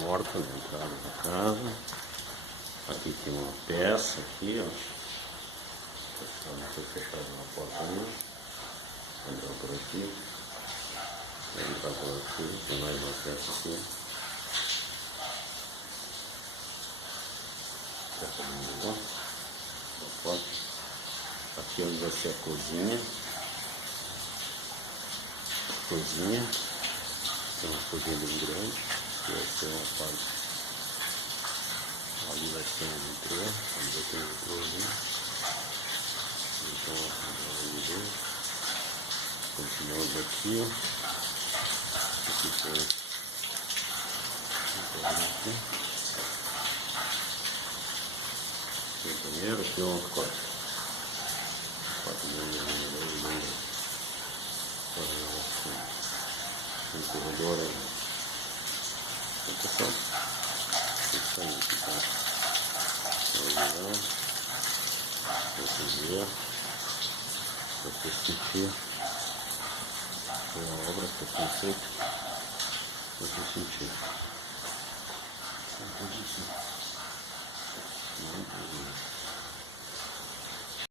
porta na entrada da casa. Aqui tem uma peça aqui, ó. Não foi fechada uma porta ainda. Entrar por aqui. Entrar por aqui. Tem mais uma peça aqui. Peça de novo. Uma porta. Aqui onde vai ser a cozinha. Cozinha. Tem uma cozinha bem grande. Aqui vai ser uma parte. Ali vai ter um metrô. Ali vai ter um metrô ali. Então, vamos ver. Continuamos aqui. Aqui foi. Aqui. Tem banheiro, aqui é um quarto. Quarto banheiro. Tem corredor aí. Pessoal, isso aí, tá? Televisão, você ver, você sentir a obra que foi feita, você sentir. Muito